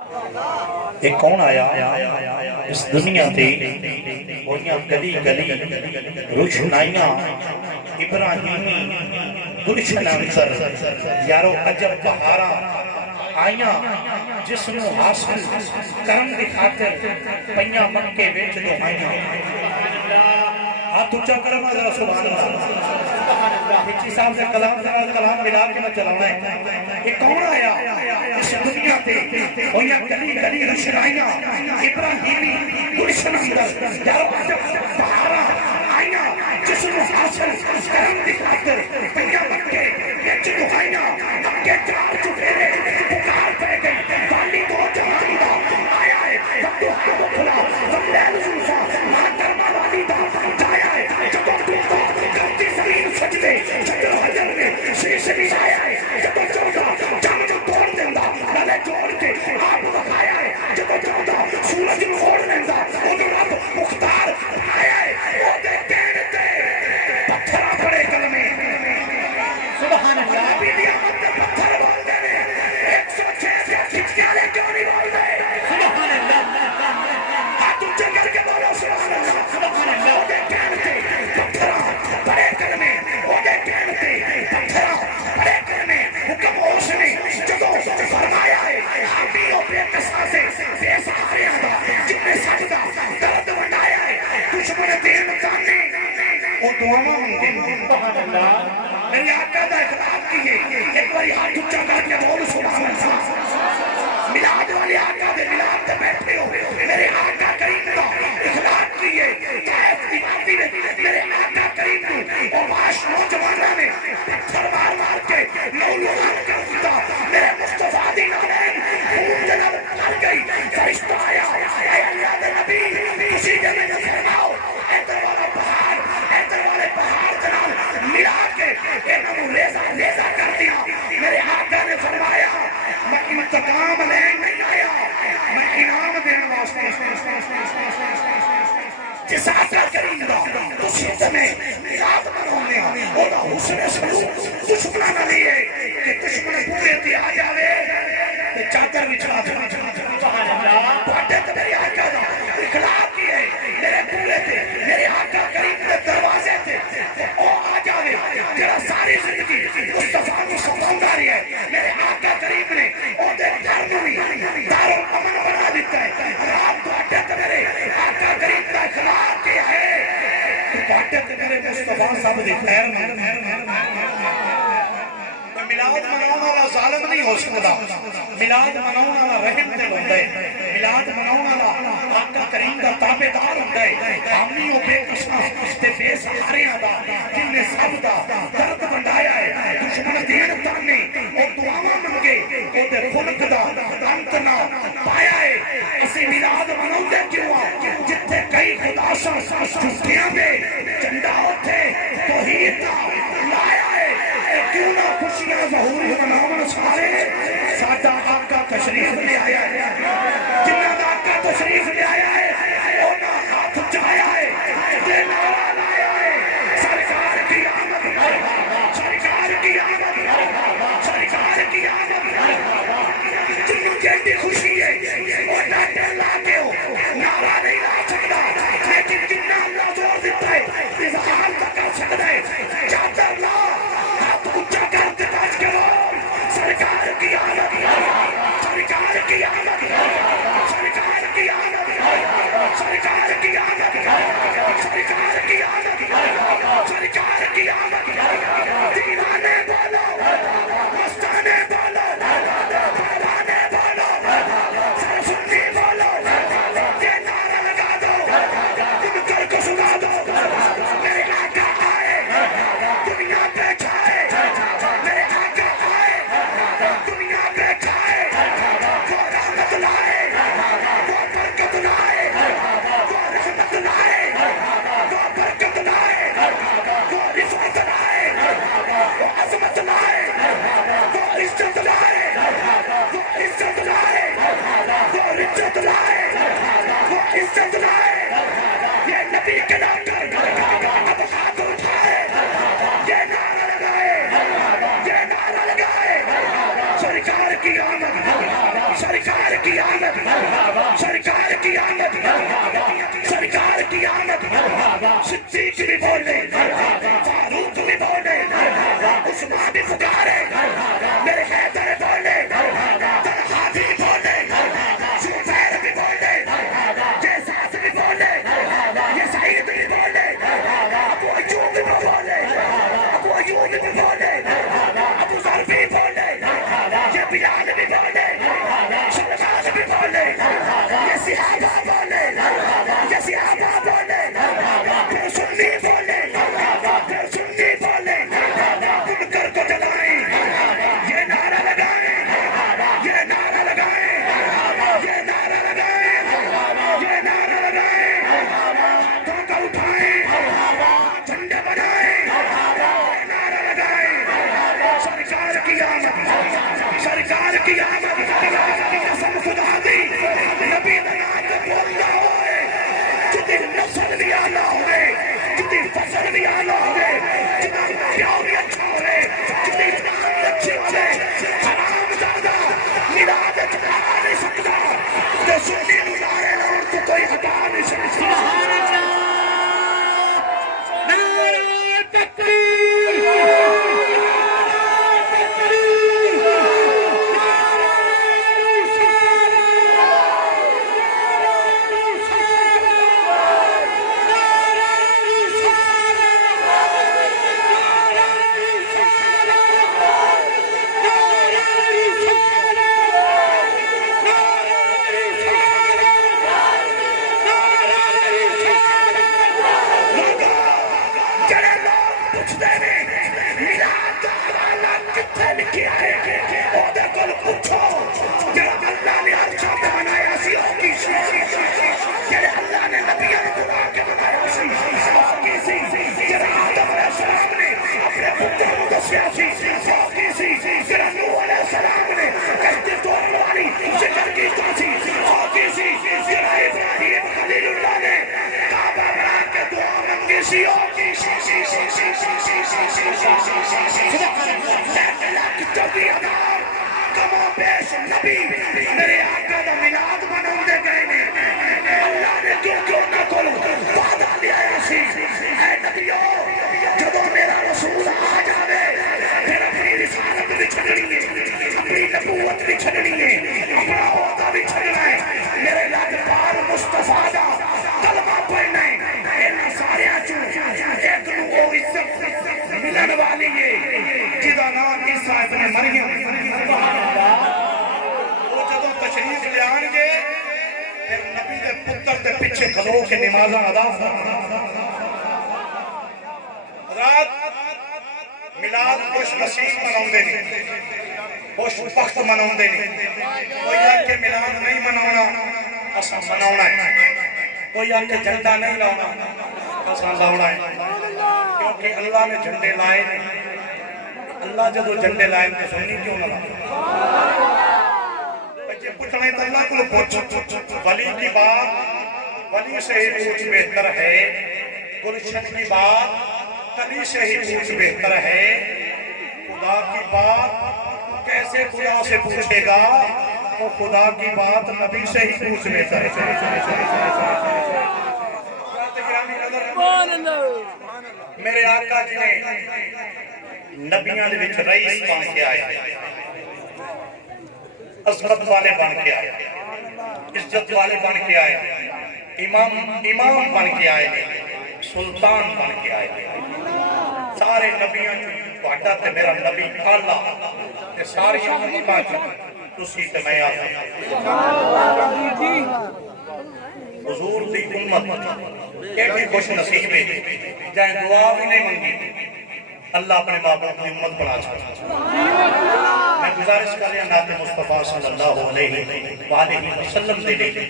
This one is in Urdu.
ایک کون آیا اس دنیا تے ہویاں گلی گلی روشنائیاں ابراہیمی گلشن انصر یارو عجب بہاراں آئیاں جس نو حاصل کرم دی خاطر پئیاں مکے وچ دو آئیاں ہاتھ اونچا کرو ذرا سبحان اللہ ہچی صاحب سے کلام ملا کے میں چلانا ہے یہ کون آیا اس دنیا تے ہویاں گلی گلی روشنائیاں ابراہیمی گلشن انصر یارو عجب بہاراں آئیاں جس نو حاصل کرم دی خاطر پئیاں مکے وچ دو آئیاں مکے چار چفیرے پکار پہ گئی والی دو جہان دا آیا ہے وقت حق کھلا ولیل زلفا ماں کرما والی دا جایا ہے جب ٹوٹا کرتی زمین سجدے جدو حجر میں شیش بھی آیا ہے جب چوٹا جم جو توڑ دیندہ نالے جوڑ کے آپ بخایا ہے جب چوٹا سورج میں اوڑ دیندہ ادھو رب مختار آیا ہے وہ دے دین تے پتھرہ پڑے کلمے سبحان اللہ بھی دیا مت پتھر بول دے 106 سے کھچکیالے کیوں نہیں بول دے سبحان اللہ ہاتھ اونچے کر کے بولو سبحان اللہ سبحان اللہ وہ دے دین تے پتھرہ پڑے کلمے وہ دے دین تے پتھرہ پڑے کلمے حکم ہوش نے جدو فرمایا ہے آبیوں بے قصہ سے بے سہارے آدھا جن نے سجدہ درد بنایا ہے دشمن دین کانے وہ دعاواں منگے سبحان اللہ میری آقا دا اخلاق کی ہے ایک باری ہاتھ اونچا کر کے بول سبحان اللہ میلاد والے آقا دے میلاد تے بیٹھے ہو میرے آقا کریم دا اخلاق کی ہے طائف کی وادی میں میرے آقا کریم کو اور باش نوجوانوں نے پتھر مار مار کے لو لوہان کر دیتا میرے مصطفیٰ دی نالین خون جنب کر گئی فرشتہ آیا اے اللہ دے نبی کسی جنے نے فرماؤ ایدر والا پہاڑ جناب ملا کے انہوں ریزہ کر دیا میرے آقا نے فرمایا میں انتقام لین نہیں آیا میں انعام دینے واسطے جس آقا کریم دا تسی تمہیں یاد منونے او دا حسن سلوک دشمنہ نہ لیے کہ دشمن پورے تے آ جاوے تے چادر وچھا سبحان اللہ پاٹے تے میرے آقا دا اخلاق کی ہے میرے پورے تے میرے آقا کریم دے دروازے تے او آ جاوے تیرا ساری زندگی مصطفیٰ کو سپاؤں رہی ہے میرے آقا کریم نے او دے در نوی دارالامن بنا دیتا ہے آپ پاٹے تے میرے آقا کریم دا اخلاق کی ہے پاٹے تے میرے مصطفیٰ صاحب دی خیر میلاد مناؤں والا ظالم نہیں ہو سکتا میلاد مناؤں والا رحم دل ہوتا ہے میلاد مناؤں والا آقا کریم دا تابعدار ہوتا ہے حامیوں بے قسم تے بے سہاریاں دا جن نے سب دا درد بندایا ہے دشمن دین تانے اور دعاواں منگے او دے خلق دا انت نہ پایا ہے اسی میلاد مناؤں دے کیوں جتھے کئی خدا سا چھٹیاں دے چندہ ہوتے توحید دا لایا ہے کیوں نہ خوشیاں ظہور مناون سارے ساڈا آقا تشریف لے آیا ہے جنہاں دا آقا تشریف لے آیا ہے انہاں ہاتھ چایا ہے تے نعرہ لایا ہے سرکار کی آمد سرکار کی آمد سرکار کی آمد جنہوں جیتی خوشی ہے وہ ڈاٹے لا کے ہو نعرہ نہیں لا سکتا لیکن جنہاں اللہ زور دیتا ہے اظہار تک کر سکتا ہے چادر لا سرکار کی آمد سرکار کی آمد سرکار کی آمد سرکار کی آمد سرکار کی آمد سرکار کی آمد دیوانے بولو مستانے بولو پروانے بولو سرسنی بولو یہ نعرہ لگا دو تم کر کو سنا دو میرے آقا آئے دنیا پہ چھائے میرے آقا آئے دنیا پہ چھائے وہ رحمت لائے وہ برکت لائے وہ رحمت لائے وہ برکت لائے وہ رفعت لائے وہ عظمت لائے وہ عزت لائے وہ عزت لائے وہ عزت لائے وہ عزت لائے یہ نبی کے نام پر اب ہاتھ اٹھائے یہ نعرہ لگائے یہ نعرہ لگائے سرکار کی آمد سرکار کی آمد صحابہ بولے یہ صحابہ بولے پھر سنی بولے پھر سنی بولے منکر کو جلائیں یہ نعرہ لگائیں یہ نعرہ لگائیں یہ نعرہ لگائیں یہ نعرہ لگائیں ہاتھوں کو اٹھائیں جھنڈے بنائیں نعرہ لگائیں سرکار کی آمد سرکار کی آمد قسم خدا دی نبی نام کو بولنا ہوئے جتنی نسل بھی آنا ہوئے جتنی فصل بھی آنا ہوئے جتنا پیار بھی اچھا ہوئے جتنی جان اچھی ہوئے حرام زادہ میلاد چلا نہیں سکتا جو سنی نظارے لوگ تو کوئی ہٹا نہیں سکتا میرے آقا دا میلاد مناؤں دے گئے نے اللہ نے کیوں نہ کول وعدہ لیا سی اے نبیو جب میرا رسول آ جاوے پھر اپنی رسالت بھی چھڑنی ہے اپنی نبوت بھی چھڑنی ہے اپنا عہدہ بھی چھڑنا ہے میرے لاجپال مصطفیٰ دا کلمہ پڑھنا ہے انہاں سارے چوں ایک نو وہ عزت ملن والی ہے جدا نام عیسیٰ ابن مریم تشریف لے آن گے پھر نبی دے پتر دے پیچھے کھلو کے نمازاں ادا حضرات میلاد خوش نصیب مناؤندے نہیں خوش بخت مناؤندے نہیں کوئی آن کے میلاد نہیں مناونا اساں مناونا ہے کوئی آن کے جھنڈا نہیں لاؤنا اساں لاؤنا ہے کیونکہ اللہ نے جھنڈے لائے نہیں اللہ جدو جھنڈے لائے تو سنی کیوں نہ لائے پوچھنے تو اللہ کو پوچھ ولی کی بات ولی سے ہی پوچھ بہتر ہے گلشن کی بات کلی سے ہی پوچھ بہتر ہے خدا کی بات کیسے خدا سے پوچھے گا وہ خدا کی بات نبی سے ہی پوچھ بہتر ہے میرے آقا جی نے نبیاں دے وچ رئیس بن کے آئے عظمت والے بن کے آئے عزت والے بن کے آئے امام بن کے آئے سلطان بن کے آئے سارے نبیوں وعدہ تے میرا نبی اللہ تے ساری امتاں تسی تے میں آتا حضور دی امت ایڈی خوش نصیب ہے جائیں دعا بھی نہیں منگی اللہ اپنے بابوں کی امت بنا چاہتا میں گزارش کر رہا نعت مصطفیٰ صلی اللہ علیہ وآلہ وسلم دے